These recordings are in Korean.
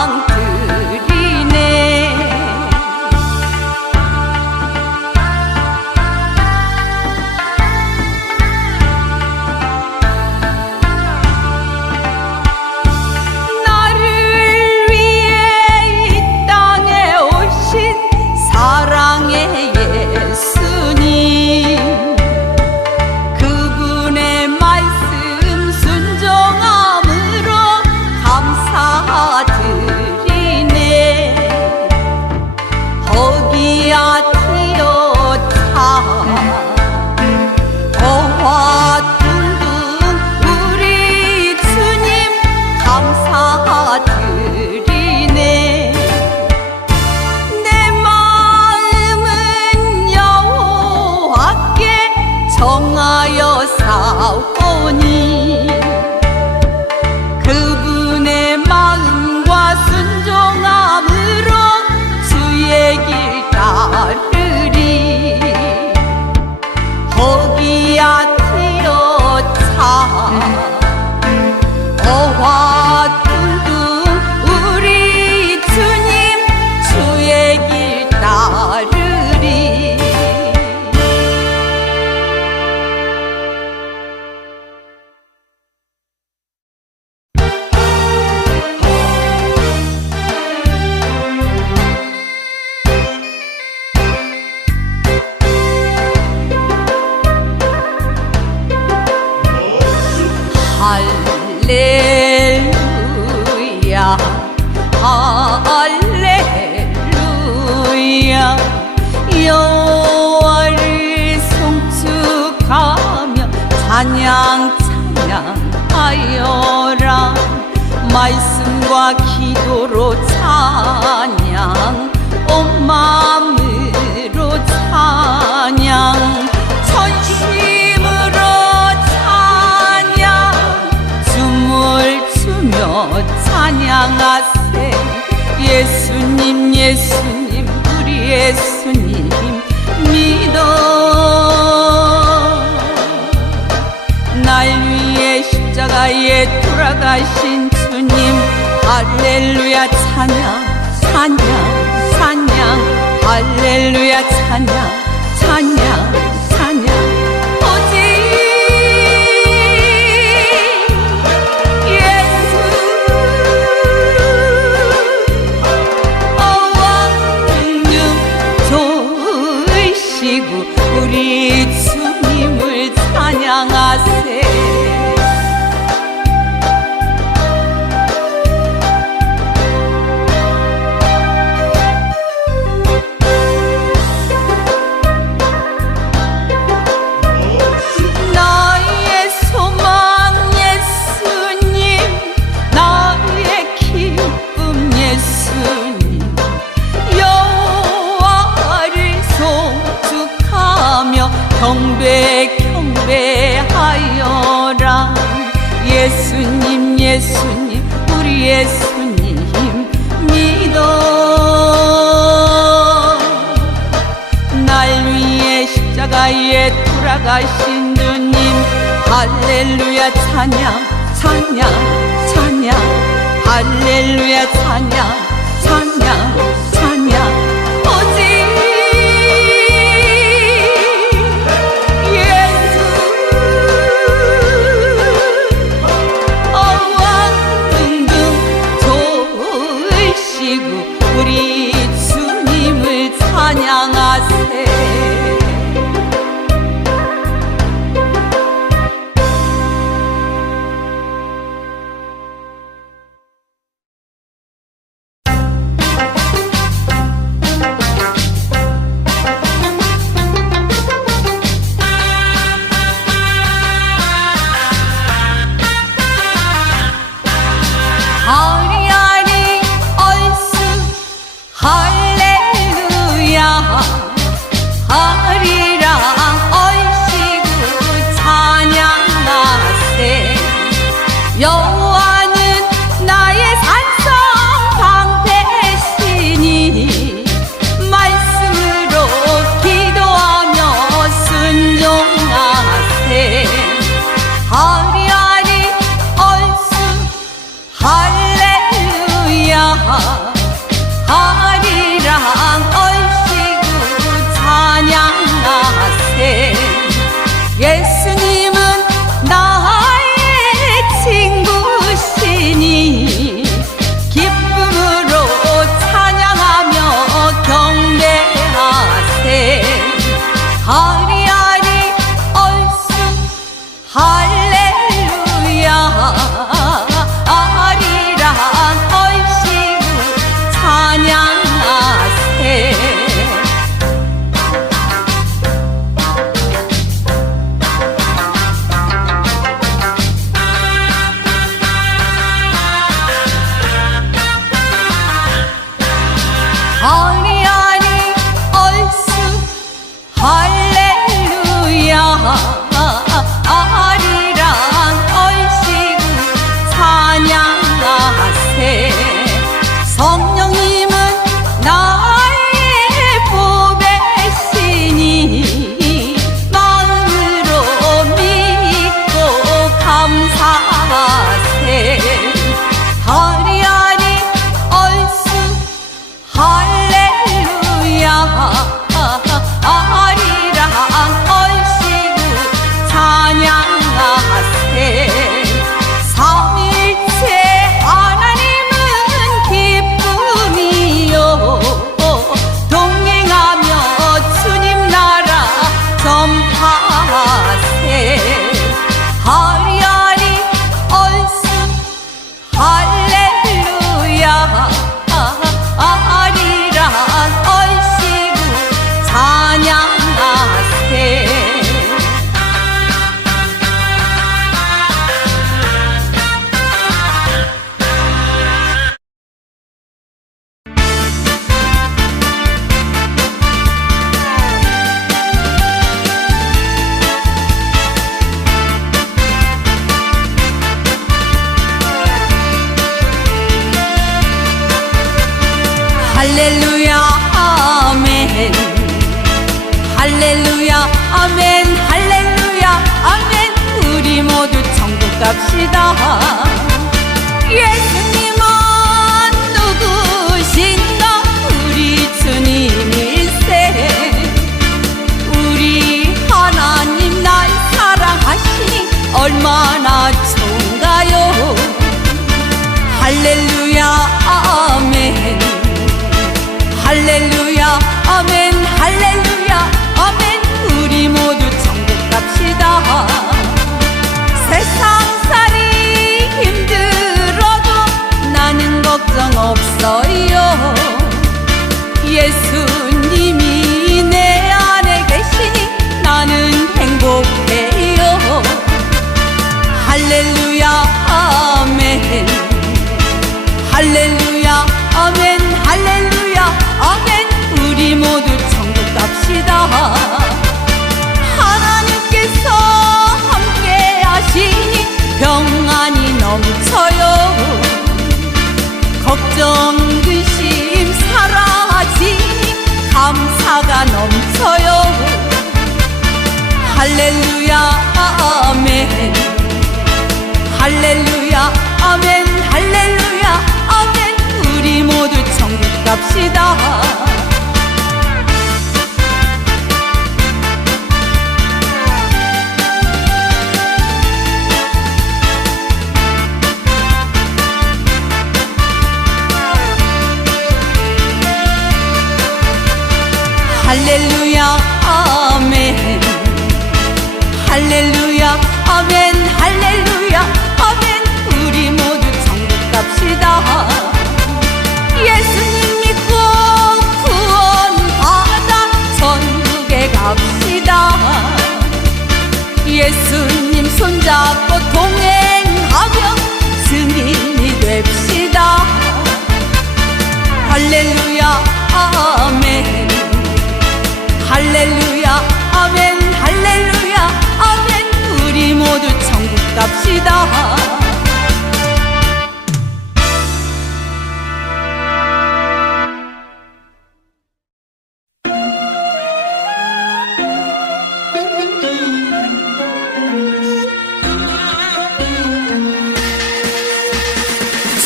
방 Амоні. 할렐루야. 여호와를 송축하며 찬양 찬양하여라. 말씀과 기도로 찬양 온 마음으로 찬양 전심으로 찬양 춤을 추며 찬양하세 예수님 예수님 우리 예수님 믿어. 날 위해 십자가에 돌아가신 주님 할렐루야 찬양 찬양 찬양 할렐루야 찬양 찬양 돌아가신 주님 할렐루야 찬양 찬양 찬양. 할렐루야 찬양 찬양 할렐루야 아멘. 할렐루야 아멘. 할렐루야 아멘. 우리 모두 천국 갑시다 할렐루야 아멘. 할렐루야 아멘. 할렐루야 아멘. 우리 모두 천국 갑시다 갑시다.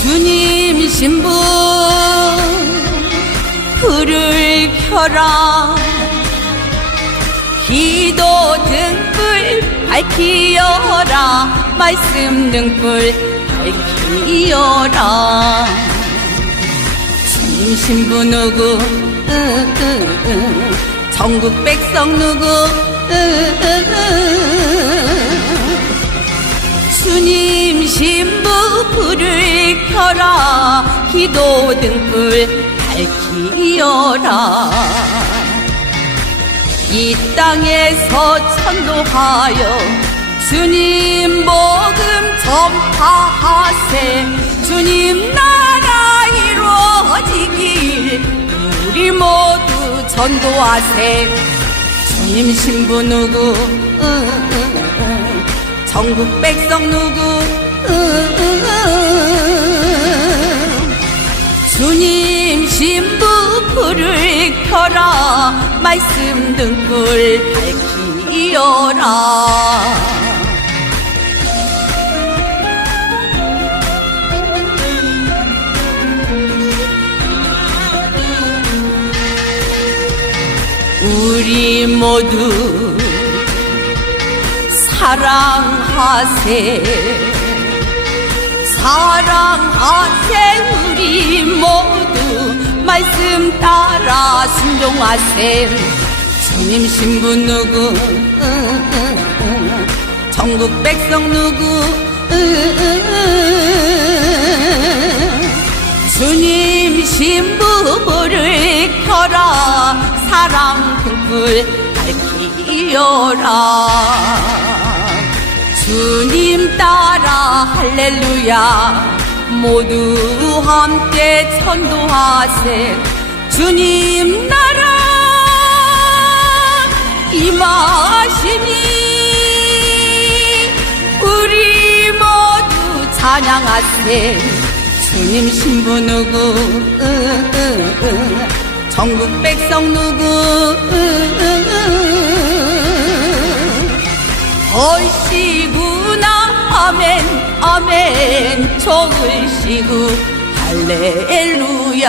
주님 신부 불을 켜라. 기도 등불 밝히어라. 말씀 등불 밝히어라. 주님 신부 누구? 으, 으, 으. 전국 백성 누구? 으, 으, 으. 주님 신부 불을 켜라. 기도 등불 밝히어라 이 땅에서 천도하여 주님 복음 전파하세 주님 나라 이루어지길 우리 모두 전도하세 주님 신부 누구 으, 으, 으. 전국 백성 누구 으, 으, 으. 말씀 등불 밝히어라. 우리 모두 사랑하세. 사랑하세 우리 모두 말씀 따라 순종하세 주님 신부 누구. 전국 백성 누구. 주님 신부를 켜라 사랑 등불 밝히어라 주님 따라 할렐루야 모두 함께 천도하세 주님 나라 임하시니 우리 모두 찬양하세 주님 신부 누구. 전국 백성 누구. 얼씨구나 아멘 아멘. 좋으시구 할렐루야